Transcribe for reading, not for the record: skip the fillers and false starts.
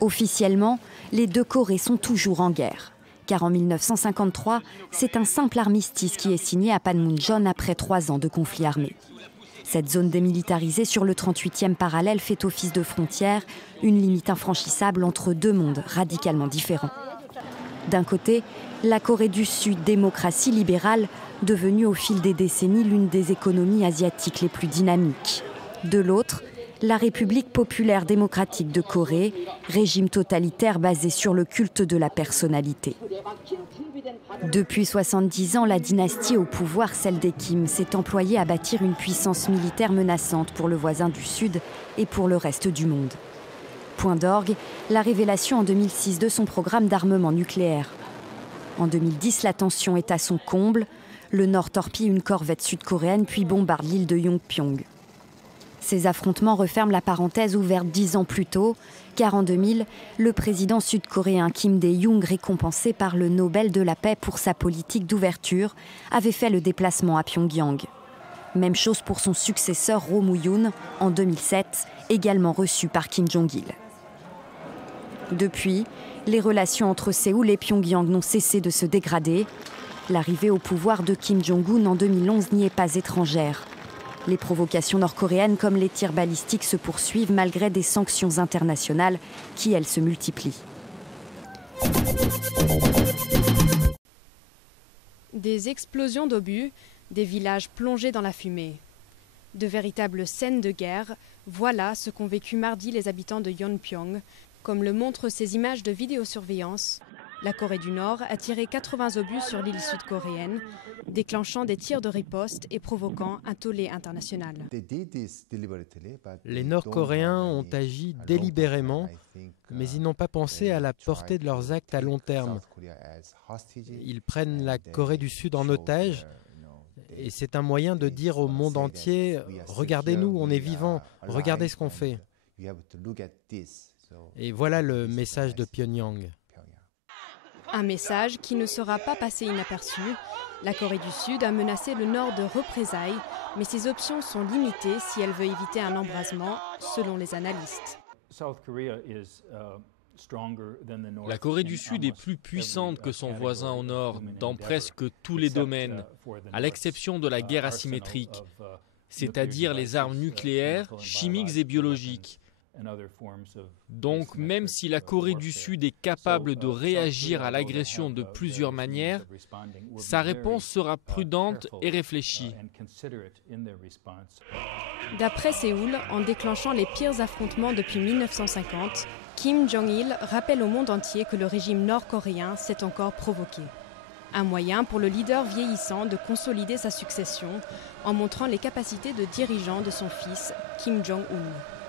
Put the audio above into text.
Officiellement, les deux Corées sont toujours en guerre. Car en 1953, c'est un simple armistice qui est signé à Panmunjom après 3 ans de conflit armé. Cette zone démilitarisée sur le 38e parallèle fait office de frontière, une limite infranchissable entre deux mondes radicalement différents. D'un côté, la Corée du Sud, démocratie libérale, devenue au fil des décennies l'une des économies asiatiques les plus dynamiques. De l'autre, la République populaire démocratique de Corée, régime totalitaire basé sur le culte de la personnalité. Depuis 70 ans, la dynastie au pouvoir, celle des Kim, s'est employée à bâtir une puissance militaire menaçante pour le voisin du Sud et pour le reste du monde. Point d'orgue, la révélation en 2006 de son programme d'armement nucléaire. En 2010, la tension est à son comble. Le Nord torpille une corvette sud-coréenne puis bombarde l'île de Yongpyong. Ces affrontements referment la parenthèse ouverte 10 ans plus tôt, car en 2000, le président sud-coréen Kim Dae-jung, récompensé par le Nobel de la paix pour sa politique d'ouverture, avait fait le déplacement à Pyongyang. Même chose pour son successeur Roh Moo-hyun en 2007, également reçu par Kim Jong-il. Depuis, les relations entre Séoul et Pyongyang n'ont cessé de se dégrader. L'arrivée au pouvoir de Kim Jong-un en 2011 n'y est pas étrangère. Les provocations nord-coréennes comme les tirs balistiques se poursuivent malgré des sanctions internationales qui, elles, se multiplient. Des explosions d'obus, des villages plongés dans la fumée. De véritables scènes de guerre, voilà ce qu'ont vécu mardi les habitants de Yonpyong. Comme le montrent ces images de vidéosurveillance, la Corée du Nord a tiré 80 obus sur l'île sud-coréenne, déclenchant des tirs de riposte et provoquant un tollé international. Les Nord-Coréens ont agi délibérément, mais ils n'ont pas pensé à la portée de leurs actes à long terme. Ils prennent la Corée du Sud en otage, et c'est un moyen de dire au monde entier « Regardez-nous, on est vivants, regardez ce qu'on fait ». Et voilà le message de Pyongyang. Un message qui ne sera pas passé inaperçu. La Corée du Sud a menacé le Nord de représailles, mais ses options sont limitées si elle veut éviter un embrasement, selon les analystes. La Corée du Sud est plus puissante que son voisin au nord dans presque tous les domaines, à l'exception de la guerre asymétrique, c'est-à-dire les armes nucléaires, chimiques et biologiques. Donc, même si la Corée du Sud est capable de réagir à l'agression de plusieurs manières, sa réponse sera prudente et réfléchie. D'après Séoul, en déclenchant les pires affrontements depuis 1950, Kim Jong-il rappelle au monde entier que le régime nord-coréen s'est encore provoqué. Un moyen pour le leader vieillissant de consolider sa succession en montrant les capacités de dirigeant de son fils, Kim Jong-un.